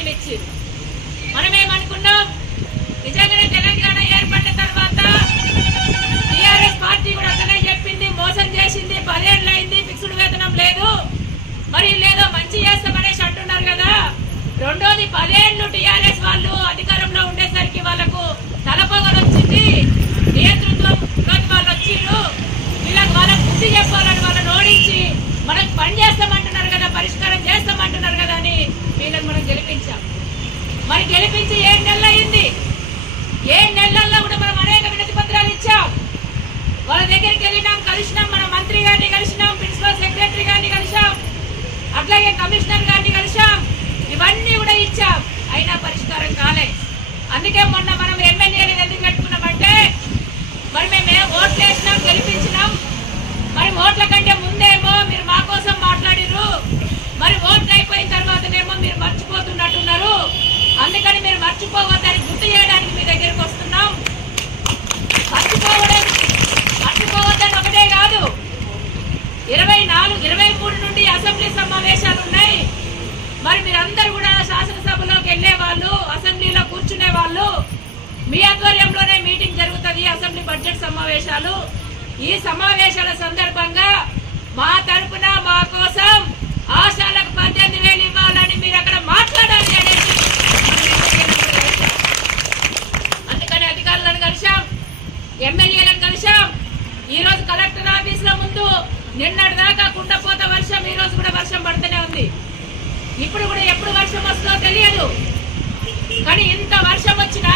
హామీలు ఇచ్చింది మనమేమనుకున్నాం? నిజంగానే తెలంగాణ ఏర్పడిన తర్వాత టీఆర్ఎస్ పార్టీ కూడా అతనే చెప్పింది మోసం చేసింది పదేళ్ళు అయింది ఫిక్స్డ్ వేతనం లేదు. మరి లేదో మంచి మరి గెలిపించి ఏడు నెలలు అయింది? ఏడు నెలల్లో కూడా మనం అనేక వినతి పత్రాలు ఇచ్చాం. వాళ్ళ దగ్గరికి వెళ్ళినాం కలిసినాం అందుకని మీరు మర్చిపోవద్దని గుర్తు చేయడానికి మీ దగ్గరకు వస్తున్నాం. మర్చిపోవడం మర్చిపోవద్దని ఒకటే కాదు. ఇరవై నాలుగు ఇరవై మూడు నుండి అసెంబ్లీ సమావేశాలు ఉన్నాయి. మరి మీరందరూ కూడా శాసనసభలోకి వెళ్ళే వాళ్ళు అసెంబ్లీలో కూర్చునే వాళ్ళు మీ ఆధ్వర్యంలోనే మీటింగ్ జరుగుతుంది అసెంబ్లీ బడ్జెట్ సమావేశాలు. ఈ సమావేశాల సందర్భంగా మా తరపున మా కోసం ఆశాలకు పద్దెనిమిది వేలు ఇవ్వాలని మీరు అక్కడ మాట్లాడాలి ఎమ్మెల్యేలను కలిసాం ఈరోజు కలెక్టర్ ఆఫీసుల ముందు నిన్నటి దాకా కుండపోత వర్షం ఈరోజు కూడా వర్షం పడుతూనే ఉంది. ఇప్పుడు కూడా ఎప్పుడు వర్షం వస్తుందో తెలియదు. కానీ ఇంత వర్షం వచ్చినా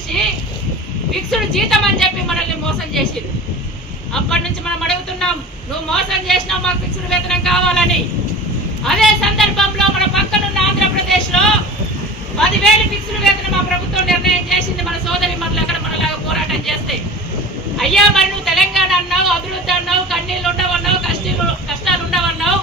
తీసి ఫిక్స్డ్ జీతం అని చెప్పి మనల్ని మోసం చేసింది. అప్పటి నుంచి మనం అడుగుతున్నాం నువ్వు మోసం చేసినావు మాకు ఫిక్స్డ్ వేతనం కావాలని. అదే సందర్భంలో మన పక్కనున్న ఆంధ్రప్రదేశ్లో పదివేలు ఫిక్స్డ్ వేతనం మా ప్రభుత్వం నిర్ణయం చేసింది. మన సోదరి మనలు అక్కడ మనలాగా పోరాటం చేస్తే అయ్యా మరి నువ్వు తెలంగాణ అన్నావు అభివృద్ధి అన్నావు కన్నీళ్ళు ఉండవన్నావు కష్టాలు కష్టాలు ఉండవన్నావు.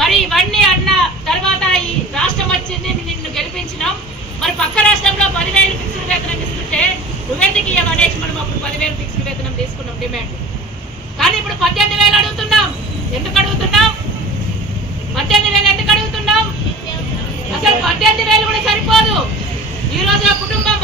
మరి ఇవన్నీ అన్న తర్వాత ఈ రాష్ట్రం వచ్చింది నిన్ను గెలిపించినాం. మరి పక్క రాష్ట్రంలో పదివేలు ఫిక్స్డ్ వేతనం ఇస్తుంటే నువ్వెందుకు అనేసి మనం అప్పుడు పదివేలు ఫిక్స్డ్ వేతనం తీసుకున్నాం డిమాండ్ కానీ ఇప్పుడు పద్దెనిమిది వేలు అడుగుతున్నాం. ఎందుకు అడుగుతున్నాం? పద్దెనిమిది వేలు ఎందుకు అడుగుతున్నాం? అసలు పద్దెనిమిది వేలు కూడా సరిపోదు. ఈ రోజు కుటుంబం